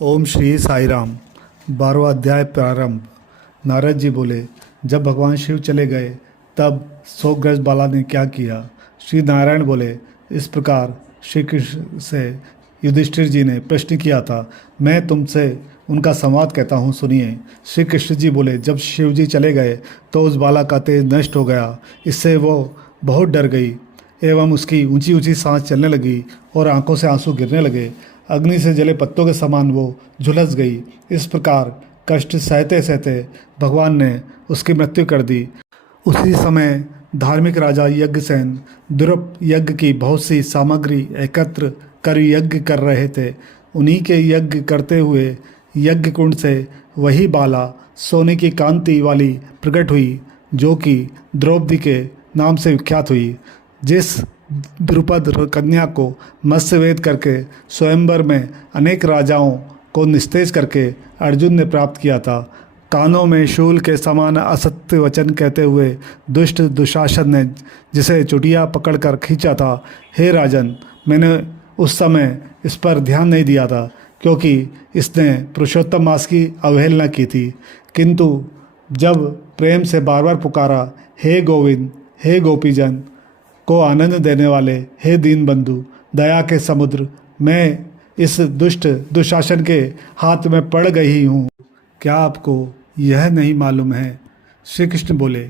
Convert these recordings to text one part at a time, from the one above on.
ओम श्री साई राम। 12वां अध्याय प्रारंभ। नारद जी बोले, जब भगवान शिव चले गए तब शोकग्रस्त बाला ने क्या किया। श्री नारायण बोले, इस प्रकार श्री कृष्ण से युधिष्ठिर जी ने प्रश्न किया था। मैं तुमसे उनका संवाद कहता हूँ, सुनिए। श्री कृष्ण जी बोले, जब शिव जी चले गए तो उस बाला का तेज नष्ट हो गया। इससे वो बहुत डर गई एवं उसकी ऊंची ऊंची सांस चलने लगी और आंखों से आंसू गिरने लगे। अग्नि से जले पत्तों के समान वो झुलस गई। इस प्रकार कष्ट सहते सहते भगवान ने उसकी मृत्यु कर दी। उसी समय धार्मिक राजा यज्ञसेन द्रुप यज्ञ की बहुत सी सामग्री एकत्र कर यज्ञ कर रहे थे। उन्हीं के यज्ञ करते हुए यज्ञ कुंड से वही बाला सोने की कांति वाली प्रकट हुई, जो कि द्रौपदी के नाम से विख्यात हुई, जिस द्रुपद कन्या को मत्स्यवेद करके स्वयंवर में अनेक राजाओं को निस्तेज करके अर्जुन ने प्राप्त किया था। कानों में शूल के समान असत्य वचन कहते हुए दुष्ट दुशासन ने जिसे चुटिया पकड़कर खींचा था। हे राजन, मैंने उस समय इस पर ध्यान नहीं दिया था, क्योंकि इसने पुरुषोत्तम मास की अवहेलना की थी। किंतु जब प्रेम से बार बार पुकारा, हे गोविंद, हे गोपीजन को आनंद देने वाले, हे दीन बंधु, दया के समुद्र, मैं इस दुष्ट दुशासन के हाथ में पड़ गई हूँ। क्या आपको यह नहीं मालूम है? श्री कृष्ण बोले,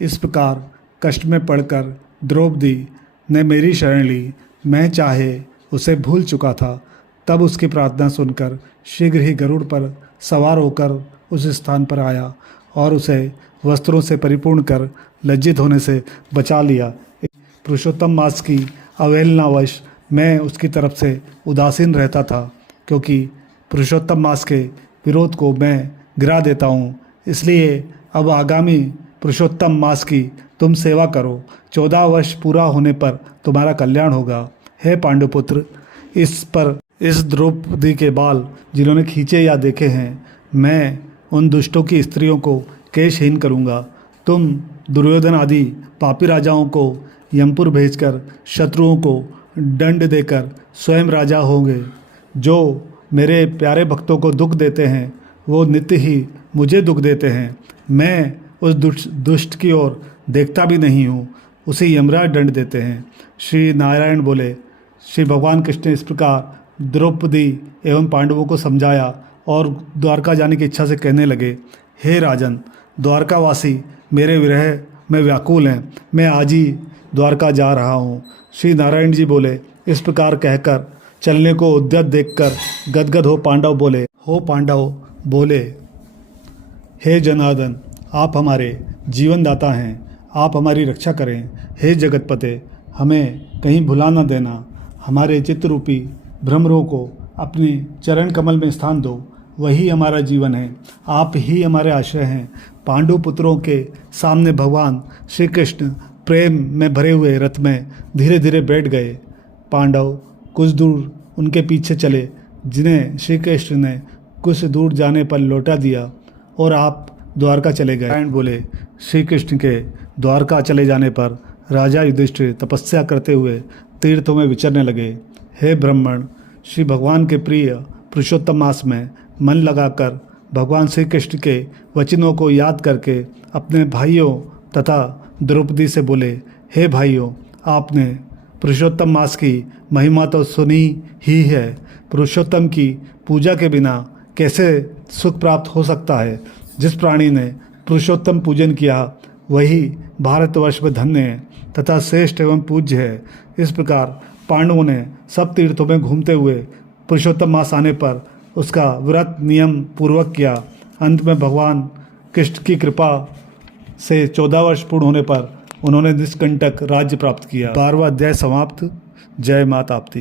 इस प्रकार कष्ट में पड़कर द्रौपदी ने मेरी शरण ली। मैं चाहे उसे भूल चुका था। तब उसकी प्रार्थना सुनकर शीघ्र ही गरुड़ पर सवार होकर उस स्थान पर आया और उसे वस्त्रों से परिपूर्ण कर लज्जित होने से बचा लिया। पुरुषोत्तम मास की अवहेलनावश मैं उसकी तरफ से उदासीन रहता था, क्योंकि पुरुषोत्तम मास के विरोध को मैं गिरा देता हूँ। इसलिए अब आगामी पुरुषोत्तम मास की तुम सेवा करो। 14 वर्ष पूरा होने पर तुम्हारा कल्याण होगा। हे पांडुपुत्र, इस द्रौपदी के बाल जिन्होंने खींचे या देखे हैं, मैं उन दुष्टों की स्त्रियों को केशहीन करूँगा। तुम दुर्योधन आदि पापी राजाओं को यमपुर भेजकर शत्रुओं को दंड देकर स्वयं राजा होंगे। जो मेरे प्यारे भक्तों को दुख देते हैं वो नित्य ही मुझे दुख देते हैं। मैं उस दुष्ट की ओर देखता भी नहीं हूँ, उसे यमराज दंड देते हैं। श्री नारायण बोले, श्री भगवान कृष्ण ने इस प्रकार द्रौपदी एवं पांडवों को समझाया और द्वारका जाने की इच्छा से कहने लगे, हे राजन, द्वारकावासी मेरे विरह में व्याकुल हैं। मैं आज ही द्वारका जा रहा हूँ। श्री नारायण जी बोले, इस प्रकार कहकर चलने को उद्यत देखकर गदगद हो पांडव बोले, हे जनार्दन, आप हमारे जीवन दाता हैं, आप हमारी रक्षा करें। हे जगतपते, हमें कहीं भुला न देना। हमारे चित्तरूपी भ्रमरों को अपने चरण कमल में स्थान दो, वही हमारा जीवन है। आप ही हमारे आश्रय हैं। पांडु पुत्रों के सामने भगवान श्री कृष्ण प्रेम में भरे हुए रथ में धीरे धीरे बैठ गए। पांडव कुछ दूर उनके पीछे चले, जिन्हें श्री कृष्ण ने कुछ दूर जाने पर लौटा दिया और आप द्वारका चले गए। नारायण बोले, श्री कृष्ण के द्वारका चले जाने पर राजा युधिष्ठिर तपस्या करते हुए तीर्थों में विचरने लगे। हे ब्राह्मण, श्री भगवान के प्रिय पुरुषोत्तम मास में मन लगाकर भगवान श्री कृष्ण के वचनों को याद करके अपने भाइयों तथा द्रौपदी से बोले, हे भाइयों, आपने पुरुषोत्तम मास की महिमा तो सुनी ही है। पुरुषोत्तम की पूजा के बिना कैसे सुख प्राप्त हो सकता है। जिस प्राणी ने पुरुषोत्तम पूजन किया वही भारतवर्ष में धन्य है तथा श्रेष्ठ एवं पूज्य है। इस प्रकार पांडवों ने सब तीर्थों में घूमते हुए पुरुषोत्तम मास आने पर उसका व्रत नियम पूर्वक किया। अंत में भगवान कृष्ण की कृपा से 14 वर्ष पूर्ण होने पर उन्होंने निष्कंटक राज्य प्राप्त किया। 12वां अध्याय समाप्त। जय माता आपती।